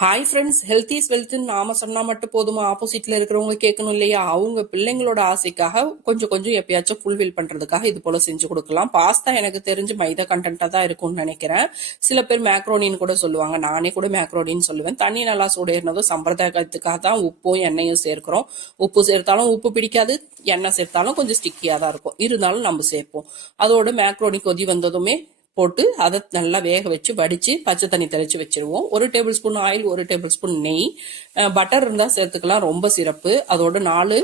Hi friends, health is வெல்த்னு நாம சொன்னா மட்டும் போதுமா? ஆப்போசிட்ல இருக்கிறவங்க கேட்கணும் இல்லையா? அவங்க பிள்ளைங்களோட ஆசைக்காக கொஞ்சம் கொஞ்சம் எப்பயாச்சும் ஃபுல்ஃபில் பண்றதுக்காக இது போல செஞ்சு கொடுக்கலாம். பாஸ்தா எனக்கு தெரிஞ்சு மைதா கண்டென்ட்டா தான் இருக்கும்னு நினைக்கிறேன். சில பேர் மேக்ரோனின்னு கூட சொல்லுவாங்க. நானே கூட மேக்ரோனின்னு சொல்லுவேன். தண்ணி நல்லா சூடேறினதும் சம்பிரதாயத்துக்காக தான் உப்பும் எண்ணெயும் சேர்க்கிறோம். உப்பு சேர்த்தாலும் உப்பு பிடிக்காது, எண்ணெய் சேர்த்தாலும் கொஞ்சம் ஸ்டிக்கியா தான் இருக்கும். இருந்தாலும் நம்ம சேர்ப்போம். அதோட மேக்ரோனி கொதி வந்ததுமே போட்டு அதை நல்லா வேக வச்சு வடிச்சு பச்சை தண்ணி தெளிச்சு வச்சிருவோம். 1 table spoon oil, 1 table spoon நெய், பட்டர் இருந்தால் சேர்த்துக்கலாம், ரொம்ப சிறப்பு. அதோட 4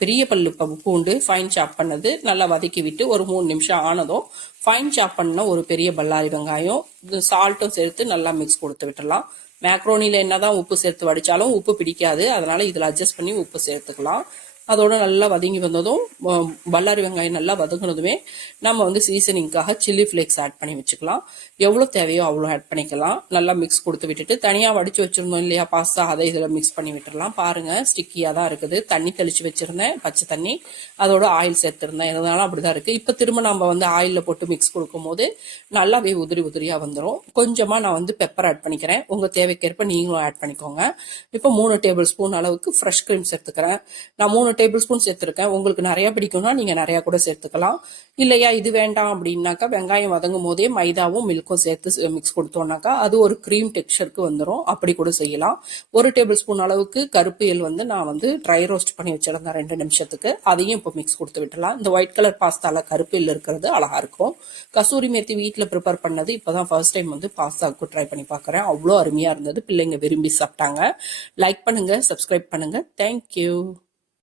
பெரிய பல்லு பூண்டு ஃபைன் சாப் பண்ணது நல்லா வதக்கி விட்டு ஒரு 3 நிமிஷம் ஆனதும் ஃபைன் சாப் பண்ண ஒரு பெரிய பல்லாரி வெங்காயம், சால்ட்டும் சேர்த்து நல்லா மிக்ஸ் கொடுத்து விட்டுடலாம். மேக்ரோனில என்னதான் உப்பு சேர்த்து வடிச்சாலும் உப்பு பிடிக்காது, அதனால இதில் அட்ஜஸ்ட் பண்ணி உப்பு சேர்த்துக்கலாம். அதோட நல்லா வதங்கி வந்ததும் பல்லாரி வெங்காயம் நல்லா வதங்கினதுமே நம்ம வந்து சீசனிங்காக சில்லி ஃப்ளேக்ஸ் ஆட் பண்ணி வச்சுக்கலாம். எவ்வளோ தேவையோ அவ்வளோ ஆட் பண்ணிக்கலாம். நல்லா மிக்ஸ் கொடுத்து விட்டுட்டு தனியாக வடிச்சு வச்சிருந்தோம் இல்லையா பாஸ்தா, அதை இதில் மிக்ஸ் பண்ணி விட்டுடலாம். பாருங்க, ஸ்டிக்கியாக தான் இருக்குது. தண்ணி தெளிச்சு வச்சிருந்தேன், பச்சை தண்ணி. அதோட ஆயில் சேர்த்துருந்தேன், இருந்தாலும் அப்படிதான் இருக்கு. இப்போ திரும்ப நம்ம வந்து ஆயிலில் போட்டு மிக்ஸ் கொடுக்கும் போது நல்லாவே உதிரி உதிரியாக வந்துடும். கொஞ்சமாக நான் வந்து பெப்பர் ஆட் பண்ணிக்கிறேன், உங்கள் தேவைக்கேற்ப நீங்களும் ஆட் பண்ணிக்கோங்க. இப்போ 3 டேபிள் ஸ்பூன் அளவுக்கு ஃப்ரெஷ் க்ரீம் சேர்த்துக்கிறேன். நான் 3 டேபிள் ஸ்பூன் சேர்த்துருக்கேன். உங்களுக்கு நிறைய பிடிக்கும்னா நீங்க நிறைய கூட சேர்த்துக்கலாம். இல்லையா இது வேண்டாம் அப்படின்னாக்கா வெங்காயம் வதங்கும் போதே மைதாவும் மில்க்கும் சேர்த்து மிக்ஸ் கொடுத்தோம்னாக்கா அது ஒரு க்ரீம் டெக்ஸ்சருக்கு வந்துடும். அப்படி கூட செய்யலாம். 1 டேபிள் ஸ்பூன் அளவுக்கு கருப்பு எள் வந்து நான் வந்து ட்ரை ரோஸ்ட் பண்ணி வச்சிருந்தேன் 2 நிமிஷத்துக்கு. அதையும் இப்போ மிக்ஸ் கொடுத்து விட்டுலாம். இந்த ஒயிட் கலர் பாஸ்தால கருப்பு எள் இருக்கிறது அழகா இருக்கும். கசூரி மேத்தி வீட்டில் ப்ரிப்பேர் பண்ணது இப்போதான் ஃபர்ஸ்ட் டைம் வந்து பாஸ்தாவுக்கு ட்ரை பண்ணி பார்க்குறேன். அவ்வளோ அருமையா இருந்தது. பிள்ளைங்க விரும்பி சாப்பிட்டாங்க. லைக் பண்ணுங்க, சப்ஸ்கிரைப் பண்ணுங்க. தேங்க்யூ.